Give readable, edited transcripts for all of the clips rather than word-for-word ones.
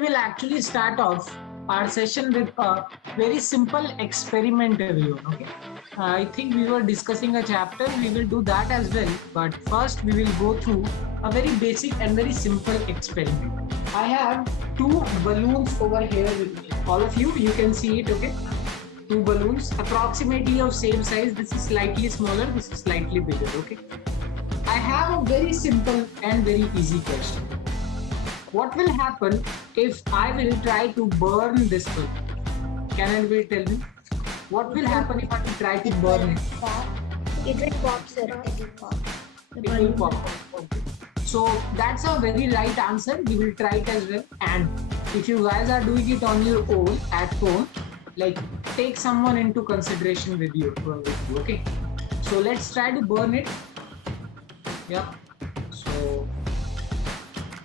will actually start off our session with a very simple experiment everyone. Okay. I think we were discussing a chapter. We will do that as well. But first, we will go through a very basic and very simple experiment. I have two balloons over here with me. All of you, you can see it. Okay. Two balloons, approximately of same size. This is slightly smaller. This is slightly bigger. Okay. I have a very simple and very easy question. What will happen if I will try to burn this balloon? Can anybody tell me? What will happen if I try to burn it? It will pop, sir. It will pop. It will pop. Okay. So that's a very right answer. We will try it as well. And if you guys are doing it on your own at home, like take someone into consideration with you. Okay. So let's try to burn it. Yeah. So.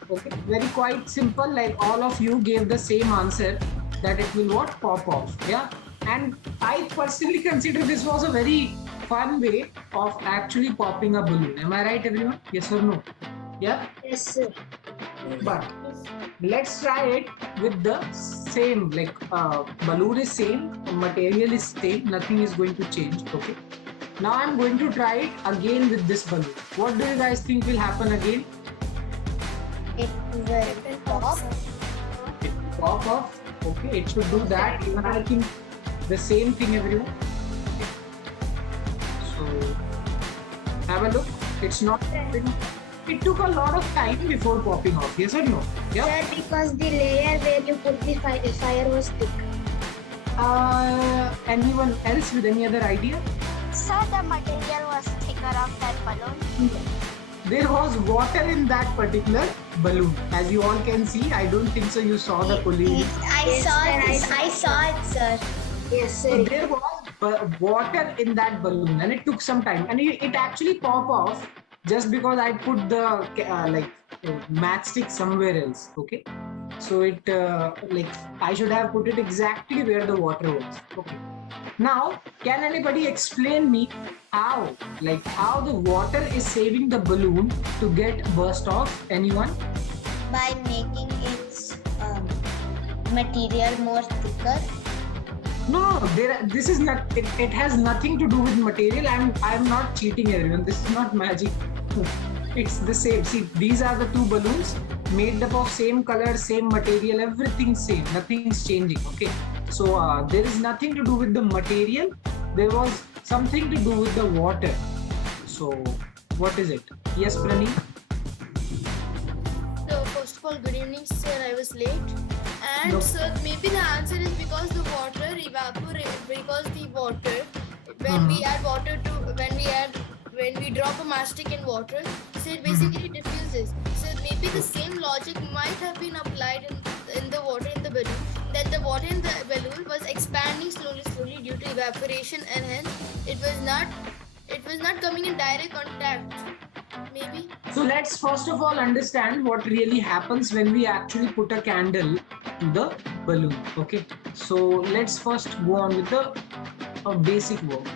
Okay, very quite simple, like all of you gave the same answer that it will what pop off. Yeah, and I personally consider this was a very fun way of actually popping a balloon. Am I right, everyone? Yes or no? Yeah. Yes, sir. But let's try it with the same, like balloon is same, material is same, nothing is going to change. Okay. Now I'm going to try it again with this balloon. What do you guys think will happen again? It will pop. It will pop off. Okay, it should do that. Even I think the same thing, everyone. So have a look. It's not popping. It took a lot of time before popping off. Yes or no? Yeah. Sir, because the layer where you put the fire was thick. Anyone else with any other idea? Sir, the material was thicker of that balloon. There was water in that particular balloon. As you all can see, I don't think so you saw the collision. I saw it, sir. Yes, sir. So there was water in that balloon and it took some time. And it actually popped off just because I put the matchstick somewhere else. Okay. So it I should have put it exactly where the water was. Okay. Now, can anybody explain me how the water is saving the balloon to get burst off? Anyone? By making its material more thicker. No, this is not. It has nothing to do with material. I'm not cheating, everyone. This is not magic. It's the same. See, these are the two balloons made up of same color, same material, everything same. Nothing's changing. Okay. So there is nothing to do with the material. There was something to do with the water. So what is it? Yes, Prani? So first of all, good evening, sir. I was late. And No. sir, maybe the answer is because the water evaporates. Because the water, when we add water to, when we drop a matchstick in water, so it basically diffuses. So maybe the same logic might have been applied in the water in the balloon. That the water in the balloon was expanding slowly due to evaporation, and hence it was not coming in direct contact. Maybe. So let's first of all understand what really happens when we actually put a candle to the balloon. Okay. So let's first go on with the basic work.